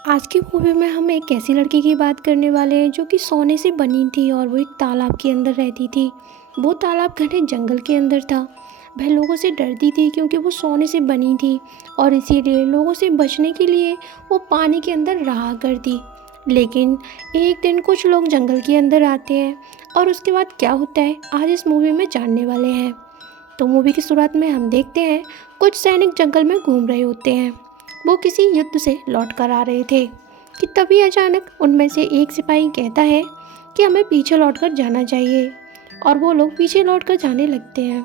आज की मूवी में हम एक ऐसी लड़की की बात करने वाले हैं जो कि सोने से बनी थी और वो एक तालाब के अंदर रहती थी। वो तालाब घने जंगल के अंदर था। वह लोगों से डरती थी क्योंकि वो सोने से बनी थी और इसीलिए लोगों से बचने के लिए वो पानी के अंदर रहा करती। लेकिन एक दिन कुछ लोग जंगल के अंदर आते हैं और उसके बाद क्या होता है आज इस मूवी में जानने वाले हैं। तो मूवी की शुरुआत में हम देखते हैं कुछ सैनिक जंगल में घूम रहे होते हैं। वो किसी युद्ध से लौट कर आ रहे थे कि तभी अचानक उनमें से एक सिपाही कहता है कि हमें पीछे लौटकर जाना चाहिए और वो लोग पीछे लौटकर जाने लगते हैं।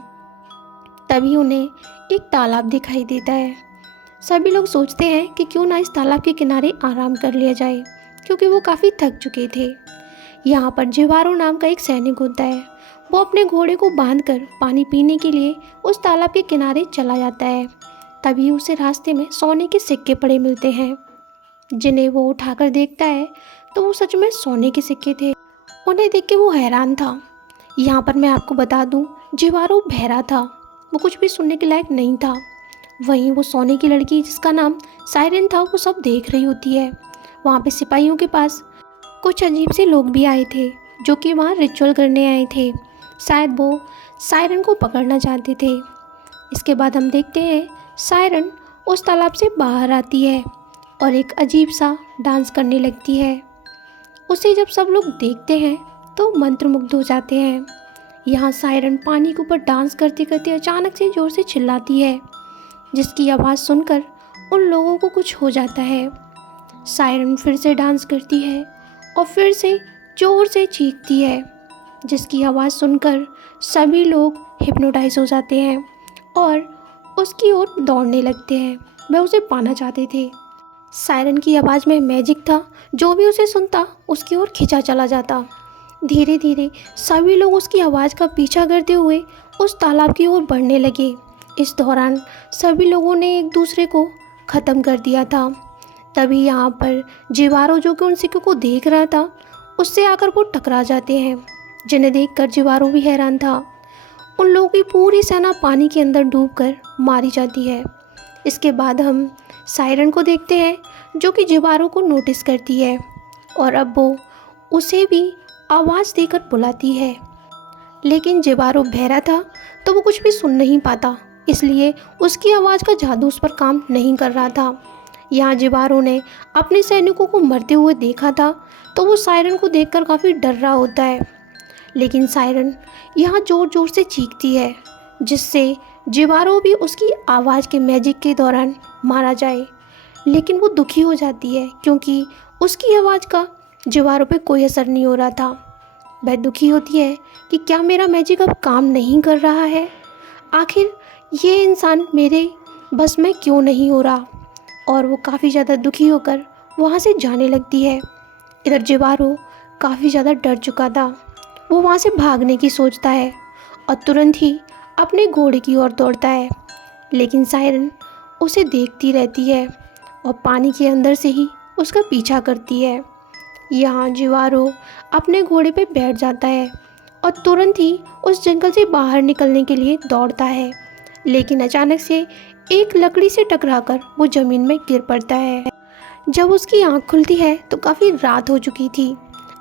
तभी उन्हें एक तालाब दिखाई देता है। सभी लोग सोचते हैं कि क्यों ना इस तालाब के किनारे आराम कर लिया जाए क्योंकि वो काफ़ी थक चुके थे। यहाँ पर जिवारो नाम का एक सैनिक होता है। वो अपने घोड़े को बांधकर पानी पीने के लिए उस तालाब के किनारे चला जाता है। तभी उसे रास्ते में सोने के सिक्के पड़े मिलते हैं जिन्हें वो उठाकर देखता है तो वो सच में सोने के सिक्के थे। उन्हें देख के वो हैरान था। यहाँ पर मैं आपको बता दूँ, जिवारो बहरा था। वो कुछ भी सुनने के लायक नहीं था। वहीं वो सोने की लड़की जिसका नाम सायरन था वो सब देख रही होती है। वहाँ पे सिपाहियों के पास कुछ अजीब से लोग भी आए थे जो कि वहाँ रिचुअल करने आए थे। शायद वो सायरन को पकड़ना चाहते थे। इसके बाद हम देखते हैं सायरन उस तालाब से बाहर आती है और एक अजीब सा डांस करने लगती है। उसे जब सब लोग देखते हैं तो मंत्रमुग्ध हो जाते हैं। यहाँ सायरन पानी के ऊपर डांस करते करते अचानक से ज़ोर से चिल्लाती है जिसकी आवाज़ सुनकर उन लोगों को कुछ हो जाता है। सायरन फिर से डांस करती है और फिर से ज़ोर से चीखती है जिसकी आवाज़ सुनकर सभी लोग हिप्नोटाइज हो जाते हैं और उसकी ओर दौड़ने लगते हैं। वह उसे पाना चाहते थे। सायरन की आवाज़ में मैजिक था, जो भी उसे सुनता उसकी ओर खिंचा चला जाता। धीरे धीरे सभी लोग उसकी आवाज़ का पीछा करते हुए उस तालाब की ओर बढ़ने लगे। इस दौरान सभी लोगों ने एक दूसरे को ख़त्म कर दिया था। तभी यहाँ पर जिवारो जो कि उन सिक्कों को देख रहा था उससे आकर वो टकरा जाते हैं जिन्हें देखकर जिवारो भी हैरान था। उन लोगों की पूरी सेना पानी के अंदर डूबकर मारी जाती है। इसके बाद हम सायरन को देखते हैं जो कि जिवारो को नोटिस करती है और अब वो उसे भी आवाज़ देकर बुलाती है। लेकिन जिवारो बहरा था तो वो कुछ भी सुन नहीं पाता, इसलिए उसकी आवाज़ का जादू उस पर काम नहीं कर रहा था। यहाँ जिवारो ने अपने सैनिकों को मरते हुए देखा था तो वो सायरन को देखकर काफ़ी डर रहा होता है। लेकिन सायरन यहाँ ज़ोर ज़ोर से चीखती है जिससे जिवारो भी उसकी आवाज़ के मैजिक के दौरान मारा जाए। लेकिन वो दुखी हो जाती है क्योंकि उसकी आवाज़ का जिवारो पे कोई असर नहीं हो रहा था। वह दुखी होती है कि क्या मेरा मैजिक अब काम नहीं कर रहा है, आखिर ये इंसान मेरे बस में क्यों नहीं हो रहा। और वो काफ़ी ज़्यादा दुखी होकर वहाँ से जाने लगती है। इधर जिवारो काफ़ी ज़्यादा डर चुका था। वो वहाँ से भागने की सोचता है और तुरंत ही अपने घोड़े की ओर दौड़ता है। लेकिन सायरन उसे देखती रहती है और पानी के अंदर से ही उसका पीछा करती है। यहाँ जिवारो अपने घोड़े पे बैठ जाता है और तुरंत ही उस जंगल से बाहर निकलने के लिए दौड़ता है। लेकिन अचानक से एक लकड़ी से टकराकर वो ज़मीन में गिर पड़ता है। जब उसकी आँख खुलती है तो काफ़ी रात हो चुकी थी।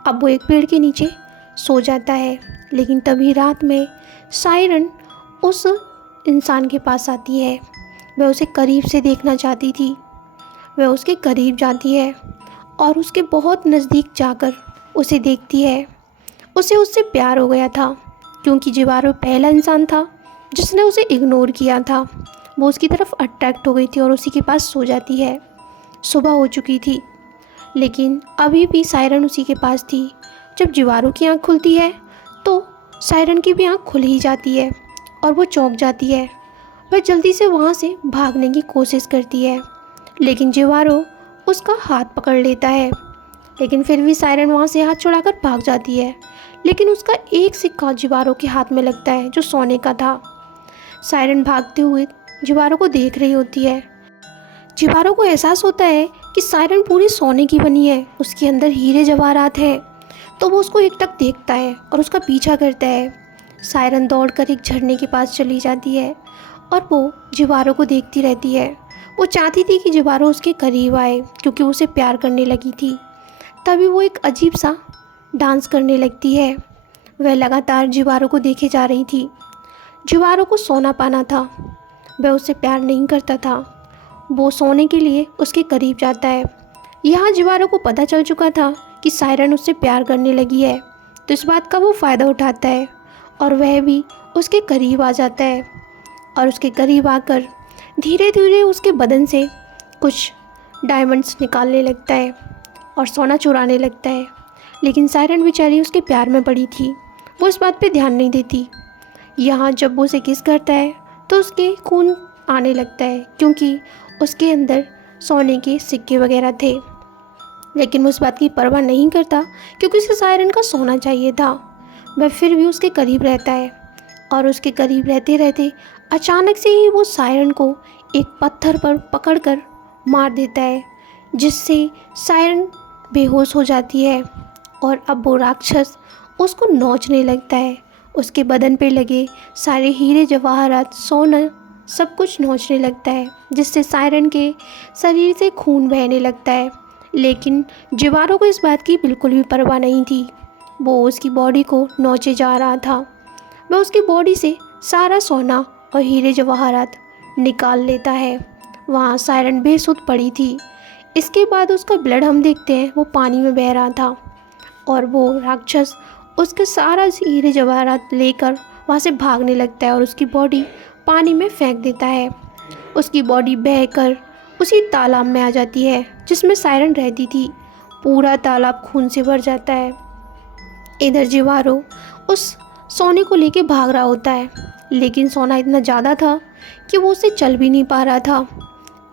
अब वो एक पेड़ के नीचे सो जाता है। लेकिन तभी रात में सायरन उस इंसान के पास आती है। वह उसे करीब से देखना चाहती थी। वह उसके करीब जाती है और उसके बहुत नज़दीक जाकर उसे देखती है। उसे उससे प्यार हो गया था क्योंकि जिवारो पहला इंसान था जिसने उसे इग्नोर किया था। वो उसकी तरफ अट्रैक्ट हो गई थी और उसी के पास सो जाती है। सुबह हो चुकी थी लेकिन अभी भी सायरन उसी के पास थी। जब जिवारो की आँख खुलती है तो सायरन की भी आँख खुल ही जाती है और वो चौंक जाती है। वह जल्दी से वहाँ से भागने की कोशिश करती है लेकिन जिवारो उसका हाथ पकड़ लेता है। लेकिन फिर भी सायरन वहाँ से हाथ छुड़ाकर भाग जाती है। लेकिन उसका एक सिक्का जिवारो के हाथ में लगता है जो सोने का था। सायरन भागते हुए जिवारो को देख रही होती है। जिवारो को एहसास होता है कि सायरन पूरी सोने की बनी है, उसके अंदर हीरे जवाहरात हैं। तो वो उसको एकटक देखता है और उसका पीछा करता है। सायरन दौड़कर एक झरने के पास चली जाती है और वो जिवारो को देखती रहती है। वो चाहती थी कि जिवारो उसके करीब आए क्योंकि वो उसे प्यार करने लगी थी। तभी वो एक अजीब सा डांस करने लगती है। वह लगातार जिवारो को देखे जा रही थी। जिवारो को सोना पाना था। वह उससे प्यार नहीं करता था। वो सोने के लिए उसके करीब जाता है। यहाँ जिवारो को पता चल चुका था कि सायरन उससे प्यार करने लगी है, तो इस बात का वो फ़ायदा उठाता है और वह भी उसके करीब आ जाता है और उसके करीब आकर धीरे धीरे उसके बदन से कुछ डायमंड्स निकालने लगता है और सोना चुराने लगता है। लेकिन सायरन बेचारी उसके प्यार में पड़ी थी, वो इस बात पे ध्यान नहीं देती। यहाँ जब वो उसे किस करता है तो उसके खून आने लगता है क्योंकि उसके अंदर सोने के सिक्के वगैरह थे। लेकिन वो उस बात की परवाह नहीं करता क्योंकि उसे सायरन का सोना चाहिए था। वह फिर भी उसके करीब रहता है और उसके करीब रहते रहते अचानक से ही वो सायरन को एक पत्थर पर पकड़कर मार देता है, जिससे सायरन बेहोश हो जाती है और अब वो राक्षस उसको नोचने लगता है। उसके बदन पे लगे सारे हीरे जवाहरात सोना सब कुछ नोचने लगता है, जिससे सायरन के शरीर से खून बहने लगता है। लेकिन जिवारो को इस बात की बिल्कुल भी परवाह नहीं थी। वो उसकी बॉडी को नोचे जा रहा था। वह उसकी बॉडी से सारा सोना और हीरे जवाहरात निकाल लेता है। वहाँ सायरन बेसुध पड़ी थी। इसके बाद उसका ब्लड हम देखते हैं वो पानी में बह रहा था और वो राक्षस उसके सारा हीरे जवाहरात लेकर वहाँ से भागने लगता है और उसकी बॉडी पानी में फेंक देता है। उसकी बॉडी बहकर उसी तालाब में आ जाती है जिसमें सायरन रहती थी। पूरा तालाब खून से भर जाता है। इधर जिवारो उस सोने को लेके भाग रहा होता है, लेकिन सोना इतना ज़्यादा था कि वो उससे चल भी नहीं पा रहा था।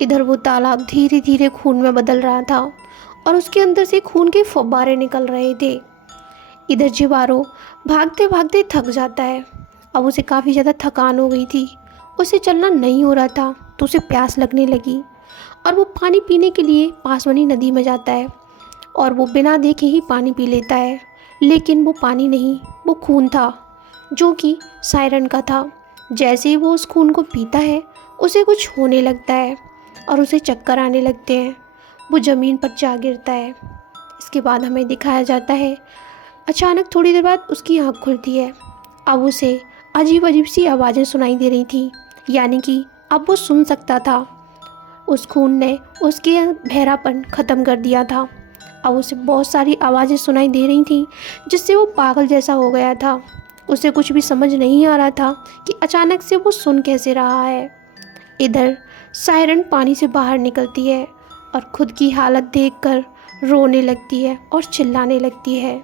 इधर वो तालाब धीरे धीरे खून में बदल रहा था और उसके अंदर से खून के फव्वारे निकल रहे थे। इधर जिवारो भागते भागते थक जाता है। अब उसे काफ़ी ज़्यादा थकान हो गई थी। उसे चलना नहीं हो रहा था तो उसे प्यास लगने लगी और वो पानी पीने के लिए पास वाली नदी में जाता है और वो बिना देखे ही पानी पी लेता है। लेकिन वो पानी नहीं, वो खून था जो कि सायरन का था। जैसे ही वो उस खून को पीता है उसे कुछ होने लगता है और उसे चक्कर आने लगते हैं। वो ज़मीन पर जा गिरता है। इसके बाद हमें दिखाया जाता है अचानक थोड़ी देर बाद उसकी आँख खुलती है। अब उसे अजीब अजीब सी आवाज़ें सुनाई दे रही थी, यानी कि अब वो सुन सकता था। उस खून ने उसके बहरापन ख़त्म कर दिया था। अब उसे बहुत सारी आवाज़ें सुनाई दे रही थीं, जिससे वो पागल जैसा हो गया था। उसे कुछ भी समझ नहीं आ रहा था कि अचानक से वो सुन कैसे रहा है। इधर सायरन पानी से बाहर निकलती है और खुद की हालत देखकर रोने लगती है और चिल्लाने लगती है।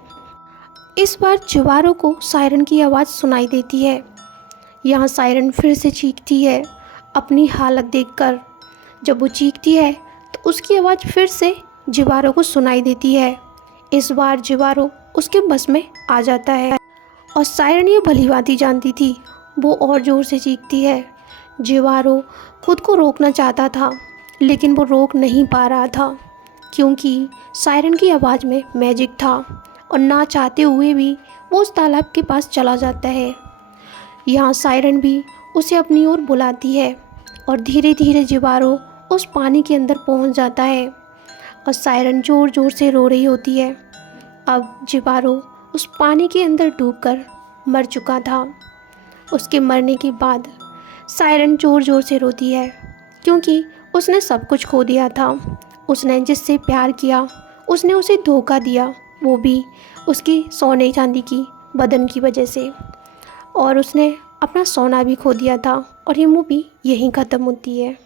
इस बार जिवारो को सायरन की आवाज़ सुनाई देती है। यहाँ सायरन फिर से चीखती है अपनी हालत देखकर। जब वो चीखती है तो उसकी आवाज़ फिर से जिवारो को सुनाई देती है। इस बार जिवारो उसके बस में आ जाता है और सायरन ये भलीभांति जानती थी। वो और ज़ोर से चीखती है। जिवारो खुद को रोकना चाहता था, लेकिन वो रोक नहीं पा रहा था क्योंकि सायरन की आवाज़ में मैजिक था और ना चाहते हुए भी वो उस तालाब के पास चला जाता है। यहाँ सायरन भी उसे अपनी ओर बुलाती है और धीरे धीरे जिवारो उस पानी के अंदर पहुँच जाता है और सायरन ज़ोर ज़ोर से रो रही होती है। अब जिवारो उस पानी के अंदर डूबकर मर चुका था। उसके मरने के बाद सायरन ज़ोर ज़ोर से रोती है क्योंकि उसने सब कुछ खो दिया था। उसने जिससे प्यार किया उसने उसे धोखा दिया, वो भी उसकी सोने चांदी की बदन की वजह से, और उसने अपना सोना भी खो दिया था। और ये मूवी यहीं ख़त्म होती है।